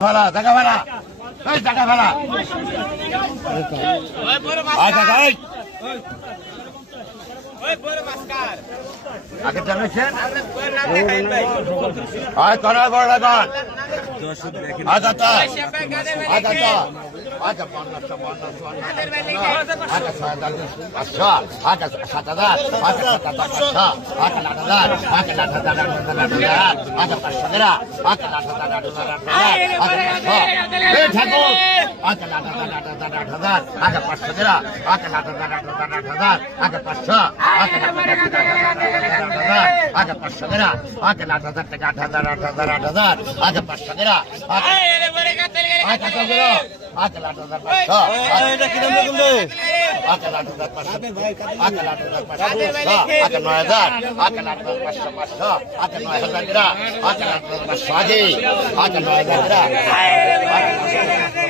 ফেলা টাকা ফেলা এই টাকা ফেলা আচ্ছা আগে জানাইছেন? আয় করা বড় লাগান আচ্ছা তা। আচ্ছা তা। আচ্ছা পঞ্চাশশো পঞ্চাশশো আচ্ছা ছয় হাজার পাঁচশো আচ্ছা সাত হাজার। আচ্ছা সাত হাজার পাঁচশো আচ্ছা আট হাজার। আচ্ছা আট হাজার আট হাজার আট হাজার। আচ্ছা পাঁচশো গেরা আচ্ছা আট হাজার আট হাজার আট হাজার। আচ্ছা পাঁচশো। ঠাকুর। আচ্ছা আট হাজার আট হাজার আট হাজার। আচ্ছা পাঁচশো গেরা আচ্ছা আট হাজার আট হাজার আট হাজার। আচ্ছা পাঁচশো। আচ্ছা আট হাজার আট আট আচ্ছা পাঁচশো গেরা আচ্ছা আট হাজার টাকা আট হাজার আট হাজার আট হাজার আচ্ছা আচ্ছা আচ্ছা আচ্ছা আট পাঁচশো আচ্ছা আট হাজার আচ্ছা আট আচ্ছা আচ্ছা আট হাজার পাঁচশো আচ্ছা আচ্ছা আট আগে আচ্ছা আচ্ছা আচ্ছা আট হাজার পাঁচশো আচ্ছা আচ্ছা আট আচ্ছা আচ্ছা আট হাজার পাঁচশো আচ্ছা নয় হাজার আচ্ছা আট হাজার পাঁচশো পাঁচশো আচ্ছা নয় হাজার গেরা আচ্ছা আট হাজার পাঁচশো পাঁচশো আচ্ছা নয় হাজার আচ্ছা আট পাঁচশো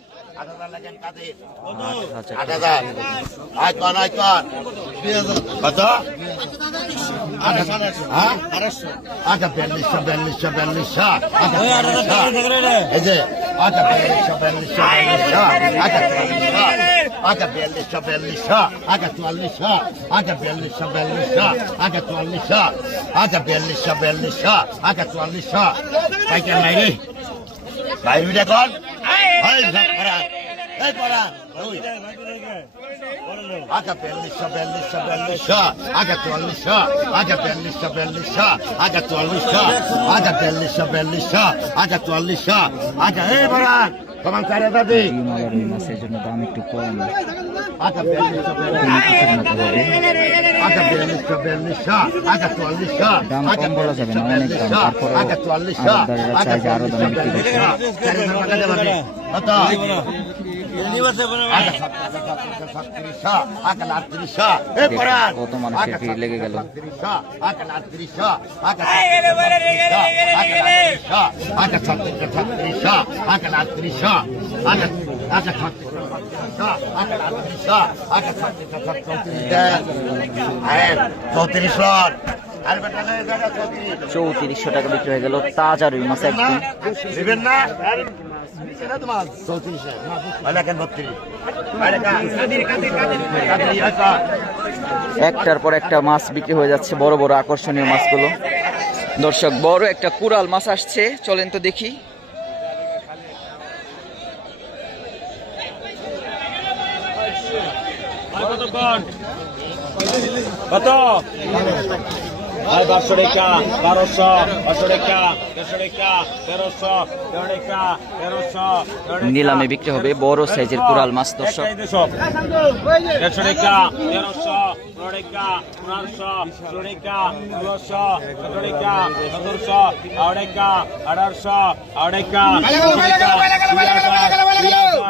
আট হাজার লাগেন কাদের? আট হাজার। আয় কন আয় কন কত? আট হাজার আচ্ছা বিয়াল্লিশশো বিয়াল্লিশশো বিয়াল্লিশশো। আচ্ছা ওই আট হাজার টাকা বিয়াল্লিশশো। দেখুন রে। এই যে আচ্ছা বিয়াল্লিশশো বিয়াল্লিশশো বিয়াল্লিশশো। আচ্ছা চুয়াল্লিশশো আচ্ছা বিয়াল্লিশশো বিয়াল্লিশশো। আচ্ছা চুয়াল্লিশশো। আচ্ছা বিয়াল্লিশশো বিয়াল্লিশশো। আচ্ছা চুয়াল্লিশশো। আচ্ছা বিয়াল্লিশশো বিয়াল্লিশশো। আচ্ছা চুয়াল্লিশশো। পাইকার নাই রে বাইরে। দেখুন এই পড়ান ওই। আচ্ছা বিয়াল্লিশশো বিয়াল্লিশশো বিয়াল্লিশশো আচ্ছা চুয়াল্লিশশো আচ্ছা বিয়াল্লিশশো বিয়াল্লিশশো আচ্ছা চুয়াল্লিশশো আচ্ছা বিয়াল্লিশশো বিয়াল্লিশশো আচ্ছা চুয়াল্লিশশো আচ্ছা এই হাজার দিই হিমালয়ের এই মাছের জন্য দাম একটু কম আচ্ছা বিয়াল্লিশশো বিয়াল্লিশশো আচ্ছা বিয়াল্লিশশো বিয়াল্লিশশো আচ্ছা চুয়াল্লিশশো দাম কম বলা যাবে না, অনেক দাম। তারপরেও চুয়াল্লিশশো আরবদারেরা আরও দামে। কত আচ্ছা আচ্ছা মানুষের ভিড় লেগে গেল। আচ্ছা আচ্ছা আচ্ছা আচ্ছা আচ্ছা আচ্ছা আচ্ছা আচ্ছা চৌত্রিশশো টাকা বিক্রি হয়ে গেল তাজা রুই মাছ একদম না একটার পর একটা মাছ বিক্রি হয়ে যাচ্ছে, বড় বড় আকর্ষণীয় মাছগুলো। দর্শক, বড় একটা কুরাল মাছ আসছে, চলেন তো দেখি। কত ভাই বারোশো টাকা বারোশো বারোশো টাকা তেরোশো টাকা তেরোশো তেরো টাকা তেরোশো নিলামে বিক্রি হবে বড় সাইজের কুরাল মাছ দর্শক। দেড়শো টাকা তেরোশো টাকা পনেরোশো ষোলো টাকা ষোলোশো সতেরো টাকা সতেরোশো আড়াই টাকা আঠারোশো আড়াই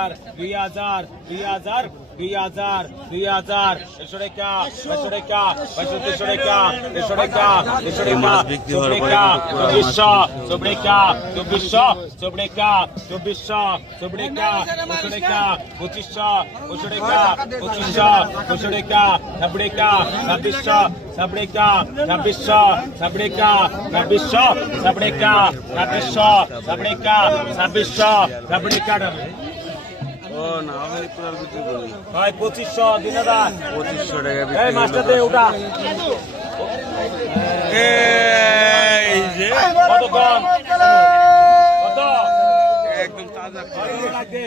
টাকা দুই হাজার দুই হাজার দুই হাজার দুই হাজার দুই হাজার দুই হাজার একশো টাকা একশো টাকা একশো তিনশো টাকা দেড়শো টাকা দেড়শো টাকা চব্বিশ টাকা চব্বিশশো চব্বিশ টাকা চব্বিশশো চব্বিশ টাকা চব্বিশশো চব্বিশ টাকা পঁচিশ টাকা পঁচিশশো পঁচিশ টাকা পঁচিশশো পঁচিশ টাকা ছাব্বিশ টাকা ছাব্বিশশো ছাব্বিশ টাকা ছাব্বিশশো ছাব্বিশ টাকা ছাব্বিশশো ছাব্বিশ টাকা ছাব্বিশশো ছাব্বিশ টাকা ছাব্বিশশো ছাব্বিশ টাকা ভাই পঁচিশশো দিন পঁচিশশো টাকা এই মাছটা দে ওটা কত কম কত? একদম তাজা লাগবে?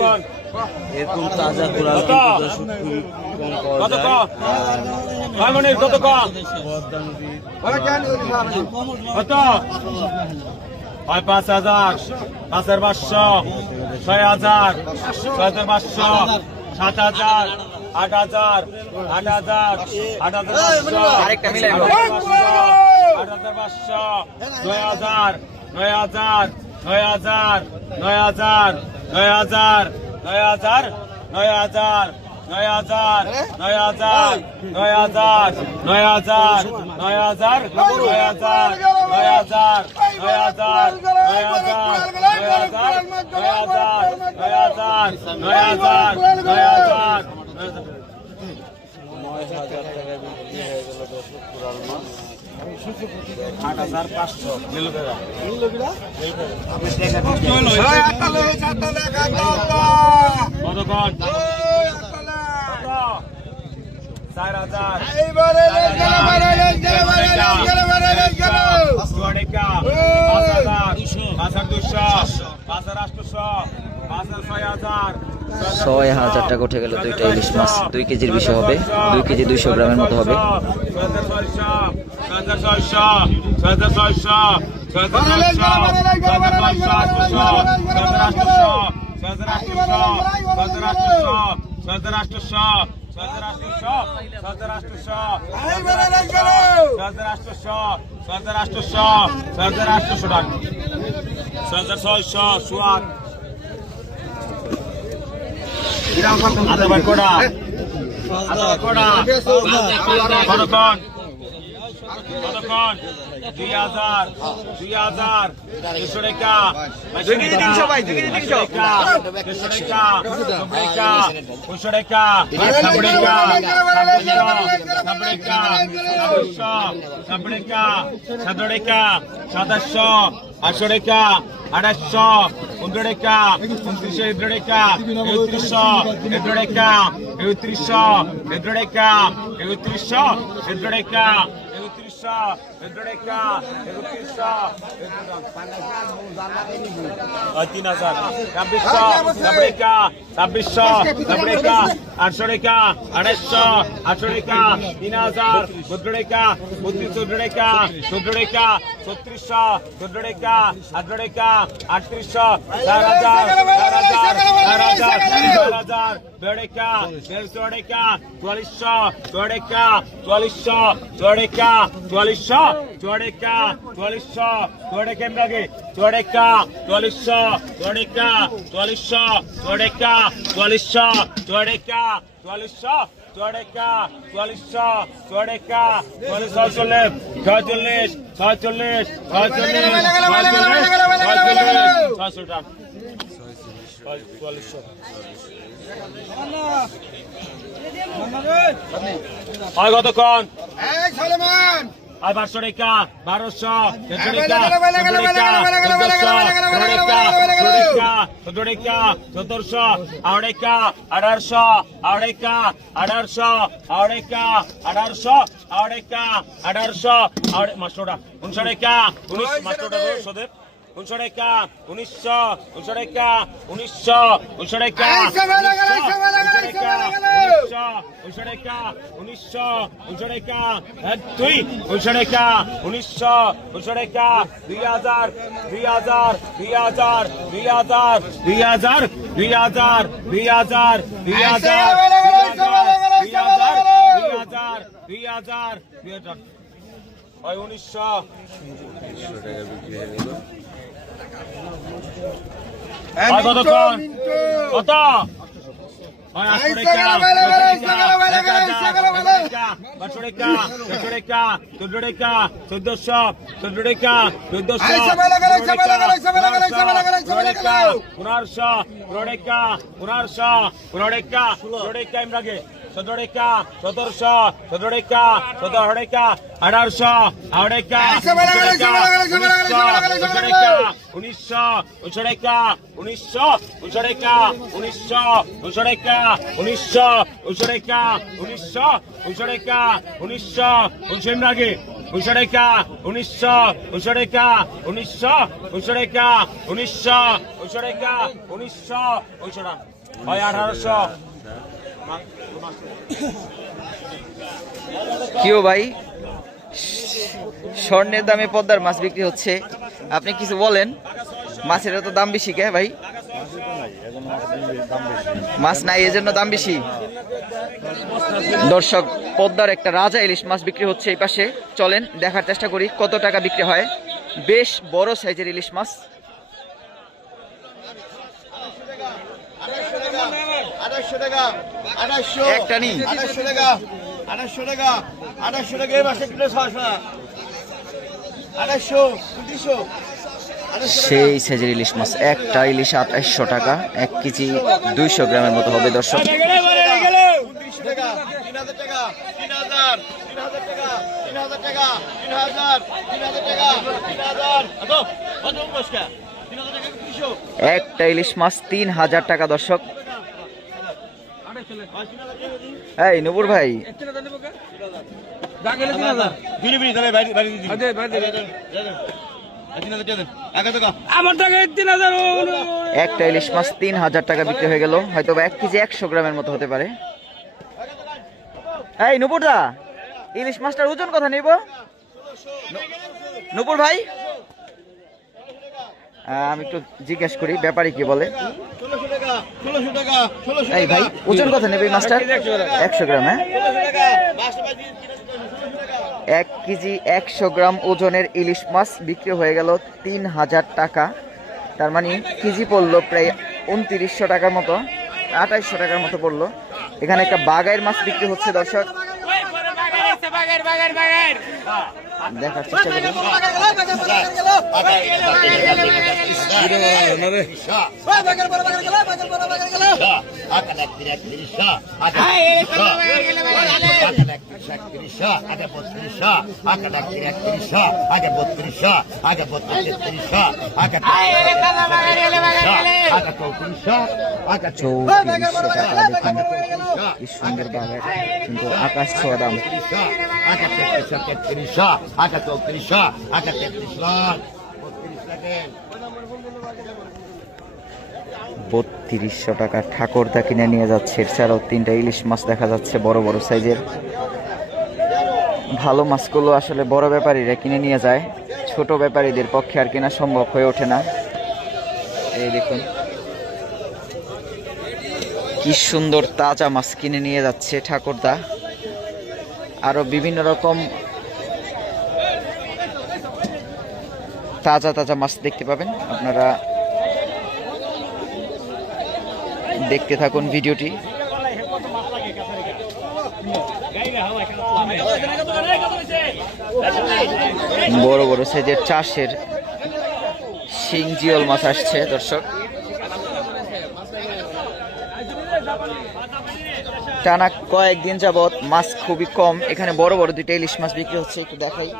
ভাই এরকম তাজা কোরাল কিন্তু দর্শক খুবই কম পাওয়া যায়? কত কত হয় পাঁচ হাজার পাঁচের পাঁচশো ছয় হাজার ছয়ের পাঁচশো সাত হাজার আট হাজার আট হাজার আট হাজার আট হাজার পাঁচশো নয় হাজার নয় হাজার নয় হাজার নয় হাজার নয় হাজার নয় হাজার নয় হাজার নয় হাজার নয় হাজার নয় হাজার নয় হাজার নয় হাজার নয় হাজার নয় হাজার নয় হাজার নয় হাজার নয় হাজার নয় হাজার নয় হাজার নয় হাজার নয় হাজার নয় হাজার আট হাজার পাঁচশো নিল কতক্ষণ চার ছয় হাজার টাকা উঠে গেল দুইটা ইলিশ মাছ। দুই কেজির বেশি হবে। দুই কেজি দুইশো গ্রামের মতো হবে। ছয়শো ছয় হাজার ছয়শো ছয় হাজার আটশো ছয় হাজার আটশো আধা ভাই কোটা আধা কোটা কতক্ষণ দুই হাজার দুই হাজার দুশো টাকা। তিনশো ভাই তিনশো টাকা দুশো টাকা দুশো টাকা সাতশো টাকা সাতাশশো আটশো টাকা আঠাশশো উনশো টাকা উনত্রিশশো এগারো টাকা একত্রিশশো এগারো টাকা একত্রিশশো এগারো টাকা একত্রিশশো এগারো টাকা। Russia. তিন হাজার ছাব্বিশশো নব্বই টাকা ছাব্বিশশো নব্বই টাকা আটশো টাকা আড়াইশো আটশো টাকা তিন হাজার চোদ্দ টাকা বত্রিশ চোদ্দ টাকা চোদ্দ টাকা ছত্রিশশো চোদ্দ টাকা আঠারো টাকা আটত্রিশশো চার হাজার চার হাজার চার হাজার চার হাজার দেড় টাকা দেড়শো টাকা চুয়াল্লিশশো চুয়াড় টাকা চুয়াল্লিশশো চুয়াড় টাকা চুয়াল্লিশশো চড়েকা চল্লিশ চড়ে কেমরাগে চড়েকা চল্লিশ চড়েকা চল্লিশ চড়েকা চল্লিশ চড়েকা চল্লিশ কতক্ষণ? আর বারোশো টাকা বারোশো চোদ্দ টাকা চোদ্দ টাকা চোদ্দশো আড়াইকা আঠারোশো আড়াইকা আঠারোশো আড়াইকা আঠারোশো আড়াইকা আঠারোশো আড়াই মাস্টরটা উনশো টাকা উনিশ মাস্টরটা সদের উনিশশো টাকা উনিশশো উনিশশো টাকা উনিশশো উনিশশো টাকা উনিশশো টাকা উনিশশো উনিশশো টাকা এক দুই টাকা উনিশশো টাকা দুই হাজার দুই হাজার দুই হাজার দুই হাজার দুই হাজার দুই হাজার দুই হাজার দুই হাজার দুই হাজার দুই হাজার দুই হাজার দুই হাজার উনিশশো টাকা, নশো টাকা, একশো টাকা, চোদ্দশো, চোদ্দ টাকা, চোদ্দশো, পনেরোশো, পনেরো টাকা, পনেরোশো, পনেরো টাকা, পনেরো টাকা এমন সদরেকা সদরশ সদরেকা সদহড়েকা আঠারোশ আড়েকা উনিশশো উছড়েকা উনিশশো উছড়েকা উনিশশো উছড়েকা উনিশশো উছড়েকা উনিশশো উছড়েকা উনিশশো উছড়েকা উষড়েকা উনিশশো উষড়েকা উনিশশো উষড়েকা উনিশশো উষড়েকা উনিশশো উষড়ান হয় আঠারোশো কিও ভাই? স্বর্ণের দামে পদ্মার মাছ বিক্রি হচ্ছে। আপনি কিছু বলেন? মাছের তো দাম বেশি কে ভাই? মাছ নাই, এজন্য দাম বেশি। দর্শক, পদ্মার একটা রাজা ইলিশ মাছ বিক্রি হচ্ছে এই পাশে। চলেন, দেখার চেষ্টা করি কত টাকা বিক্রি হয়। বেশ বড় সাইজের ইলিশ মাছ। টাকা একটা টাকা টাকা টাকা এই মাসে কিলো সেই সাইজের ইলিশ মাছ একটা ইলিশ আঠাইশশো টাকা এক কেজি দুইশো গ্রামের মতো হবে দর্শক। একটা ইলিশ মাছ তিন হাজার টাকা দর্শক। এই নবুর ভাই। একটা ইলিশ মাছ তিন হাজার টাকা বিক্রি হয়ে গেল। হয়তো এক কেজি একশো গ্রামের মতো হতে পারে। এই নুপুরদা ইলিশ মাছটার ওজন কথা নিব। নুপুর ভাই? আমি একটু জিজ্ঞেস করি, ব্যাপারী কি বলে? এই ভাই, ওজন কথা নেবে এই মাছটার? একশো গ্রাম হ্যাঁ? এক কেজি একশো গ্রাম ওজনের ইলিশ মাছ বিক্রি হয়ে গেল তিন হাজার টাকা। তার মানে কেজি পড়ল প্রায় উনত্রিশশো টাকার মতো, আঠাইশশো টাকার মতো পড়ল। এখানে একটা বাগাইয়ের মাছ বিক্রি হচ্ছে, দর্শক। দেখার চেষ্টা করি চৌত্রিশশো টাকা দেখুন কি সুন্দর বাগার কিন্তু আকাশ ছোঁয়া দাম। আগে তেত্রিশশো তেত্রিশশো আগে চৌত্রিশশো আগে তেত্রিশ লাখ বত্রিশ লাখের বত্রিশশো টাকা ঠাকুরদা কিনে নিয়ে যাচ্ছে। এছাড়াও তিনটা ইলিশ মাছ দেখা যাচ্ছে বড় বড় সাইজের। ভালো মাছগুলো আসলে বড় ব্যাপারীরা কিনে নিয়ে যায়। ছোট ব্যাপারীদের পক্ষে আর কেনা সম্ভব হয়ে ওঠে না। এই দেখুন। কি সুন্দর তাজা মাছ কিনে নিয়ে যাচ্ছে ঠাকুরদা। আরও বিভিন্ন রকম তাজা তাজা মাছ দেখতে পাবেন। আপনারা দেখতে থাকুন ভিডিওটি। বড় বড় সাইজের চাষের শিং জিওল মাছ আসছে, দর্শক। টানা কয়েকদিন যাবৎ মাছ খুবই কম। এখানে বড় বড় দুইটা ইলিশ মাছ বিক্রি হচ্ছে, একটু দেখাই।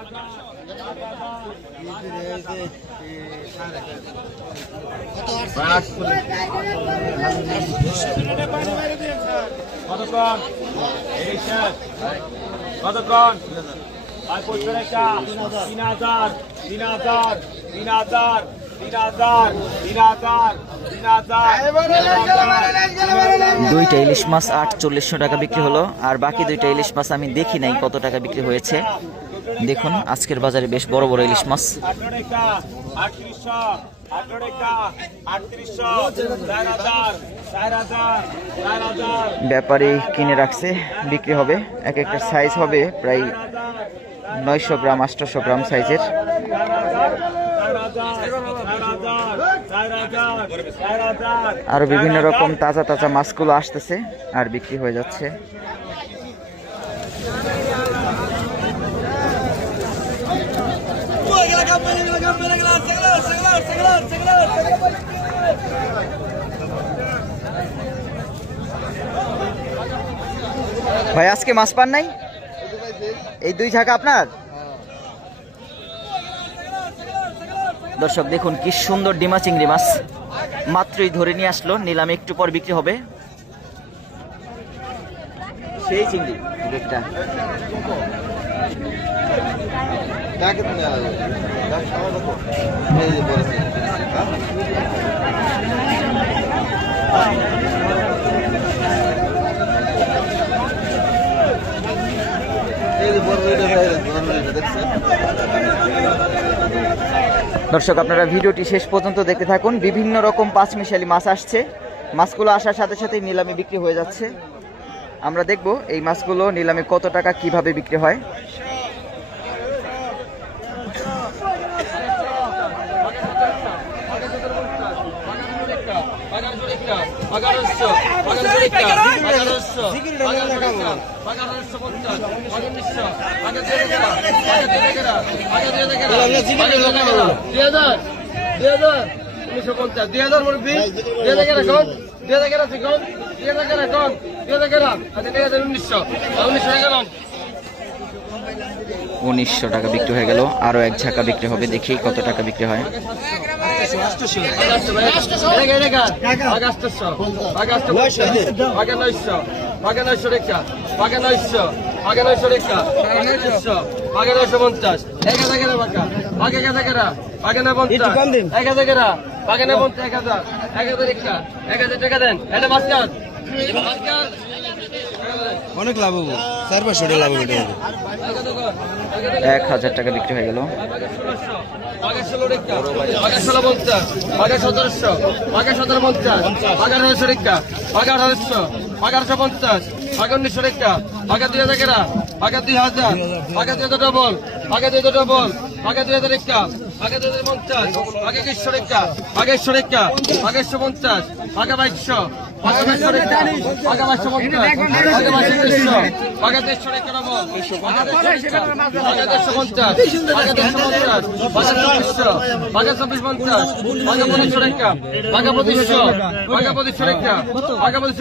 কতক্ষণ? কতক্ষণ? তিন হাজার তিন হাজার তিন হাজার দুইটা ইলিশ মাছ আট আটচল্লিশশো টাকা বিক্রি হলো আর বাকি দুইটা ইলিশ মাছ আমি দেখি নাই কত টাকা বিক্রি হয়েছে। দেখুন আজকের বাজারে বেশ বড় বড় ইলিশ মাছ। হাজার ব্যাপারী কিনে রাখছে, বিক্রি হবে, এক একটা সাইজ হবে প্রায় নয়শো গ্রাম, আটশোশো গ্রাম সাইজের আরও বিভিন্ন রকম তাজা তাজা মাছগুলো আসতেছে, আর বিক্রি হয়ে যাচ্ছে। ভাই, আজকে মাছ পান নাই? এই দুই ঝাঁকা আপনার? দর্শক, দেখুন কি সুন্দর ডিমা চিংড়ি মাছ। মাত্রই ধরে নিয়ে আসলো, নিলামে একটু পর বিক্রি হবে। সেই চিংড়ি দর্শক, আপনারা ভিডিওটি শেষ পর্যন্ত দেখতে থাকুন। বিভিন্ন রকম পাঁচমিশালি মাছ আসছে। মাছগুলো আসার সাথে সাথেই নিলামে বিক্রি হয়ে যাচ্ছে। আমরা দেখব এই মাছগুলো নিলামে কত টাকা, কীভাবে বিক্রি হয়। Yeah. এগারোশো এগারোশো রেখা এগারোশো এগারোশো রেখা এগারোশো পঞ্চাশ এগারোশো আগে দুই রেখা আগে দুই রেখা আগে দুই রেখা দুই হাজার দুই হাজার উনিশশো পঞ্চাশ। দুই হাজার মুরব্বী দুই হাজার কেনা দুই হাজার কেনা কম দুই হাজার কেনা দুই হাজার আচ্ছা দুই হাজার উনিশশো। উনিশশো এগারো উনিশশো টাকা বিক্রি হয়ে গেল আরও এক ঝাঁকা বিক্রি হবে দেখি কত টাকা বিক্রি হয়। পঞ্চাশ। এক হাজার গেরা বাঁকা। আগে গেদা গেরা আগে না পঞ্চাশ। এক হাজার গেরা আগে না পঞ্চাশ এক হাজার। এক হাজার রিক্সা এক হাজার টাকা দেন। এটা বাস্কার বাস্কার রেখা আগে ষোলো পঞ্চাশ আগে সতেরোশো আগে সতেরো পঞ্চাশ আগে আঠারোশো রেখা আগে আঠারোশো আঠারোশো পঞ্চাশ আগে উনিশশো রেখা আগে দুই হাজার কেরা আগে দুই হাজার আগে দুই হাজার ডবল আগে দুই হাজার ডবল আগে দুই হাজার রেখা আগে দুই হাজার পঞ্চাশ আগে একশো রেখা আগে একশো রেখা আগে একশো পঞ্চাশ আগে বাইশশো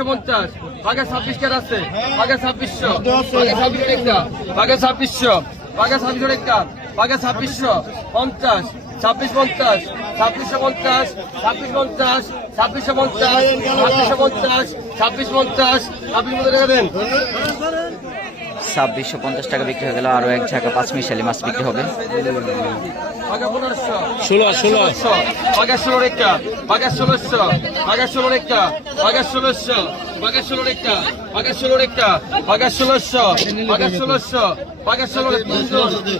পঞ্চাশ বাঘা ছাব্বিশ কার আছে বাঘা ছাব্বিশশো ছাব্বিশ একটা বাঘা ছাব্বিশশো বাঘা ছাব্বিশ একটা বাঘা ছাব্বিশশো পঞ্চাশ ছাব্বিশ পঞ্চাশ ছাব্বিশশো পঞ্চাশ ছাব্বিশ পঞ্চাশ ছাব্বিশশো পঞ্চাশ ছাব্বিশশো পঞ্চাশ ছাব্বিশ পঞ্চাশ। ছাব্বিশ রেখে দেন। ছাব্বিশশো পঞ্চাশ টাকা বিক্রি হয়ে গেল আরও এক ঝাঁকা পাঁচ মিশালি মাছ বিক্রি হবে। ষোলো ষোলোশো। আগে ষোলো একটা ষোলোশো। আগে ষোলো রেখা আগে ষোলো রেখা আগে ষোলোশো আগে ষোলোশো আগে ষোলো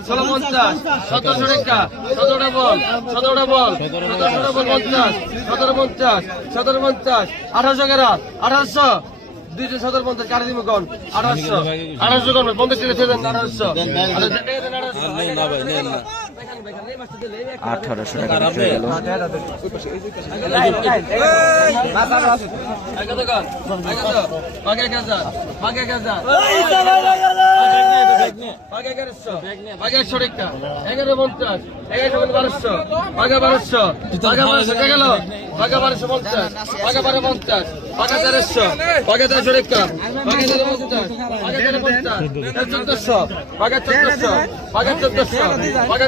ষোলো পঞ্চাশ সতেরোশো রেখা সতেরোটা বল সতেরোটা বল সতেরোটা বল পঞ্চাশ সতেরো পঞ্চাশ সতেরো পঞ্চাশ আঠারোশো গেরা আঠারোশো দুইশো সতেরো পঞ্চাশ কাটে দিব কোন আঠারোশো আঠারোশো কোন পঞ্চাশ দেন আঠারোশো না আঠারোশো টাকা বিক্রি হয়ে গেল এগারো পঞ্চাশ এগারো বারোশো আগে বারোশো আগে বারোশো গেল আগে বারোশো পঞ্চাশ আগে বারো পঞ্চাশ আগে তেরোশো আগে তেরোশো রেখা আগে তেরো পঞ্চাশ আগে তেরো পঞ্চাশ চোদ্দশো আগে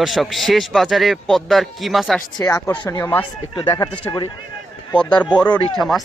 দর্শক, শেষ বাজারে পদ্মার কি মাছ আসছে? আকর্ষণীয় মাছ, একটু দেখার চেষ্টা করি। পদ্মার বড় রিঠা মাছ।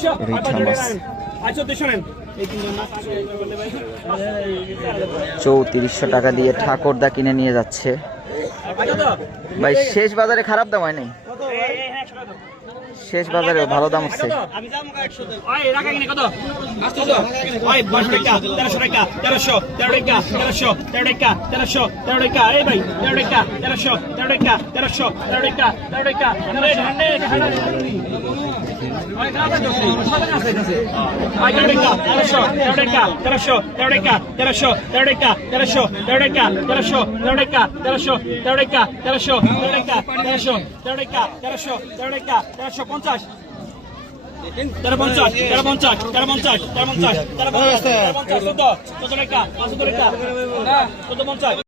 চৌত্রিশশো টাকা দিয়ে ঠাকুরদা কিনে নিয়ে যাচ্ছে। ভাই শেষ বাজারে খারাপ দাম হয় নাই? শেষ বাজারে ভালো দাম হচ্ছে। তেরোশো তেরোশো পঞ্চাশ তেরো পঞ্চাশ তেরো পঞ্চাশ তেরো পঞ্চাশ তেরো পঞ্চাশ তেরো পঞ্চাশ চোদ্দ চোদ্দ রেখা পাঁচশো রেখা চোদ্দ পঞ্চাশ